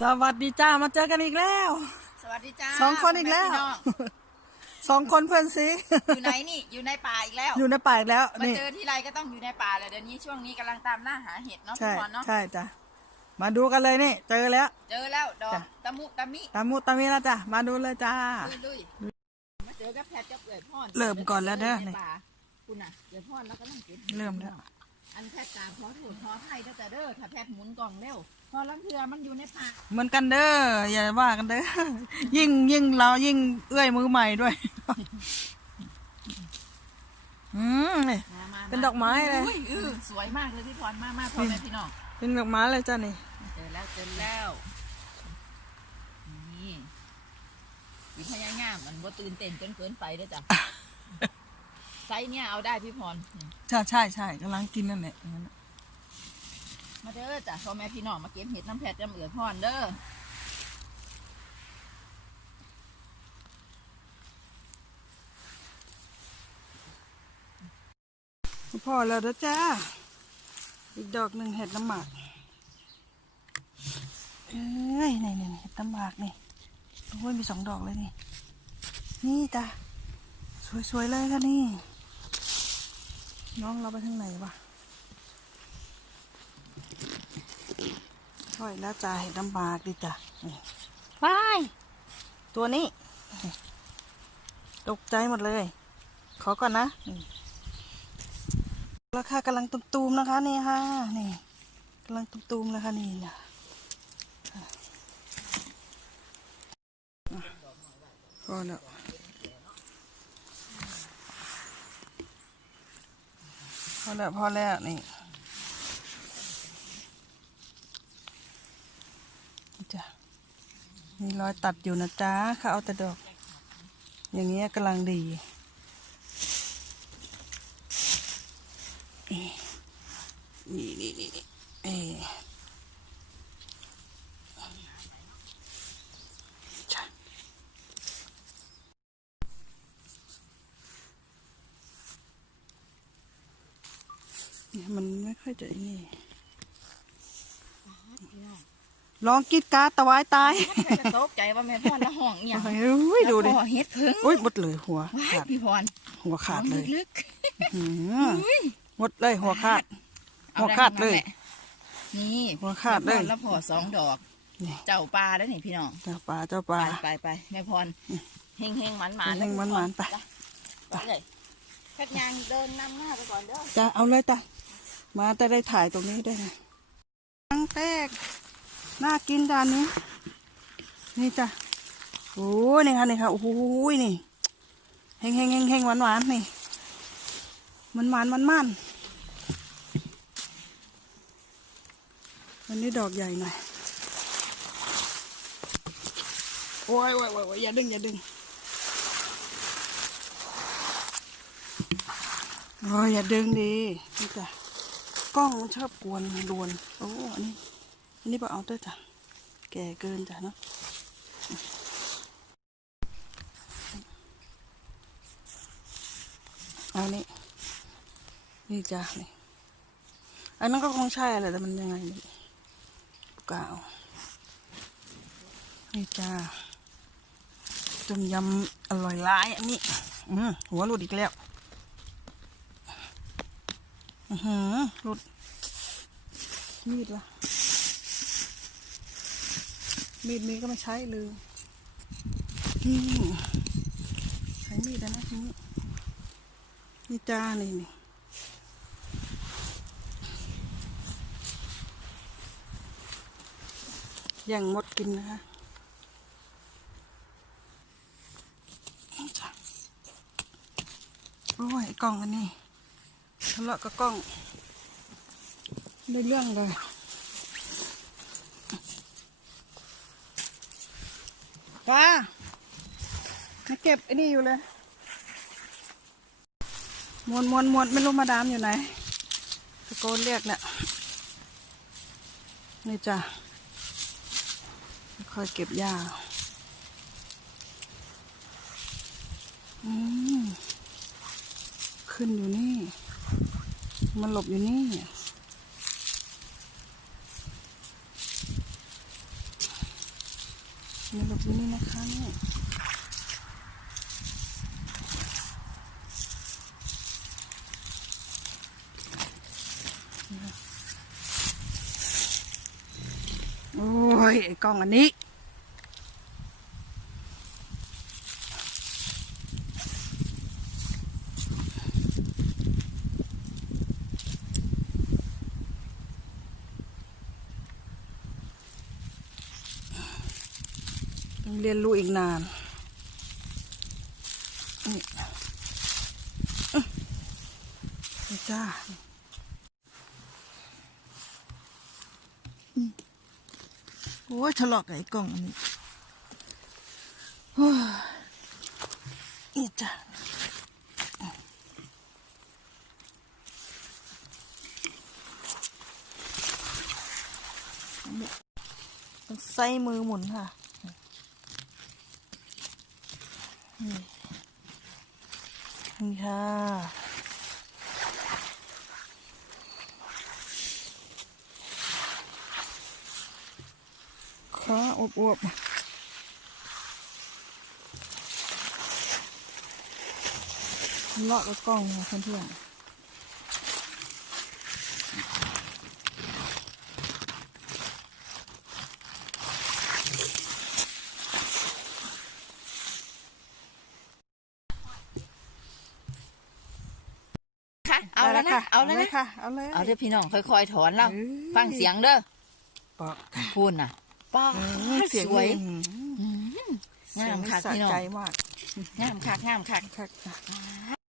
สวัสดีจ้ามาเจอกันอีกแล้ว สวัสดีจ้าสองคนอีกแล้ว พ่ม่พี่น้องสองคนเพื่อนซีอยู่ไหนนี่อยู่ในป่าอีกแล้วอยู่ในป่าอีกแล้วมานี่ เจอที่ไรก็ต้องอยู่ในป่าเลยเดี๋ยวนี้ช่วงนี้กำลังตามล่าหาเห็ดเนาะใช่พี่พรเนาะใช่จ้ะมาดูกันเลยนี่เจอแล้ว เจอแล้วดอกจ้ะ ตะมุตะมิตามมุตามีแล้วจ้ะมาดูเลยจ้า ลุยลุยมาเจอกับแพทย์กับเอ๋ยพ่อนเริ่มก่อนแล้วเด้อในนี่ป่าคุณน่ะเอ๋ยพ่อนแล้วก็ต้องเก็บเริ่มแล้วอันแพทย์ตามขอโทษขอไทยเด้อแต่เด้อถ้าแพทย์หมุนกล่องเร็ว พอลังเทือมันอยู่ในป่าเหมือนกันเด้ออย่าว่ากันเด้อยิ่งยิ่งเรายิ่งเอื้อยมือใหม่ด้วยอืมนี่ มามาเป็นดอกไม้เลย อุ้อสวยมากเลยพี่พรมามาพ่อแม่พี่น้องเป็นดอกไม้เลยจ้ะนี่เจอแล้วเจอแล้วนี่วิพยายามมันบ่ตื่นเต้นจนเกินไปเด้วยจ้ะไซส์เนี่ยเอาได้พี่พรนี่ใช่ใช่ใช่กำลังกินนั่นแหละอย่างนั้นน่ะ มาเด้อจ้ะพ่อแม่พี่น้องมาเก็บเห็ดน้ำแพทย์จำเอือพรเด้อพอแล้วเด้อจ้า อีกดอกหนึ่งเห็ดน้ำหมาก เอ้ยนี่นี่นี่เห็ดน้ำหมากนี่โอ้ยมีสองดอกเลยนี่ นี่จ้ะ สวยๆเลยค่ะนี่ น้องเราไปทางไหนวะ ช่อยแล้วจ้าเห็ดน้ำหมากดิจ้ะนี่ว้ายตัวนี้ ตกใจหมดเลย ขอก่อนนะนี่ราคากำลังตุมๆนะคะนี่ค่ะนี่กำลังตุมๆเลยค่ะนี่นะอะพอแล้วพอแล้วพอแล้วนี่นี่จ้ะ มีรอยตัดอยู่นะจ๊ะเขาเอาแต่ดอก อย่างเงี้ยกำลังดี นี่นี่นี่เอเนี่ยมันไม่ค่อยจะไอ้นี่ ลองกิดการ์ดตะไว้ตายแพทย์จะตกใจว่าแม่พรละห้องเนี่ยอุ้ยดูดิแล้วก็เห็ดเพิ่งอุ้ยหมดเลยหัวว้ายขาดพี่พรหัวขาดเลยลึกหืมๆอุ้ยหมดเลยหัวขาดเอหัวขาดเลยไทั้งนั้นแหะนี่หัวขาดเลยแม่พรแล้วพอสองดอกนี่เจ้าปลาได้วนี่พี่น้องเจ้าปลาเจ้าปลาไปไปไปแม่พรเฮงเฮงๆหมันหมันเฮงๆหมานๆไปไปเลยแพทย์ยางเดินนำหน้าไปก่อนเด้อจ้ะเอาเลยจ้ะมาแต่ได้ถ่ายตรงนี้ได้ไงตั้งแตก น่ากินจานนี้ นี่จ้ะโอ้ยนี่ค่ะนี่ค่ะโอ้โหนี่เฮงเฮงเฮงเฮงหวานหวานนี่ มันหวานมันมันวันนี้ดอกใหญ่หน่อยโอ้ยโอ้ยโอ้ยโอ้ยอย่าดึงอย่าดึงโอ้ยอย่าดึงดินี่จ้ะกล้องมันชอบกวนรวนโอ้อันนี้ อันนี้ปเอาเตอร์จ้ะ แก่เกินจ้ะเนาะเอานี่นี่จ้ะนี่อันนั้นก็คงใช่แหละแต่มันยังไงนี่เปล่านี่จ้าต้มยำอร่อยร้ายอันนี้อืมหัวหลุดอีกแล้ว อือหือหลุดมีดละ มีดนี้ก็ไม่ใช้เลยนี่ใช้มีดแล้วนะทีนี้นี่จ้านี่นี่แย่งมดกินนะคะจ้ะโอ้ยไอ้กล้องอันนี้ทะเลาะกับกล้องได้เรื่องเลย ป้ามาเก็บไอ้นี่อยู่เลยมวนมวนมวนไม่รู้มาดามอยู่ไหนตะโกนเรียกเนี่ยนี่จ้ะค่อยเก็บยาอืมขึ้นอยู่นี่ มันหลบอยู่นี่ ในแบบนี้นะคะเนี่ยโอ้ยไอ้กล้องอันนี้ เรียนรู้อีกนานนี่จ้าโอ้ยทะลาะกับไอ้กล้องอันนี้โอ้ยนี่จ้าใส่มือหมุนค่ะ นี่ค่ะขาอบอวบๆเลาะกับกล้องนะเพื่อนๆ ค่ะเอาแล้วนะ เอาแล้วนะค่ะ เอาเลย เอาเด้อพี่น้องค่อยๆถอนแล้วเอ้ยฟังเสียงเด้อปอกพูนน่ะป้าเสียงสวยอืมงามคักเสียพี่น้องสะใจมากงามคักงามคักคัก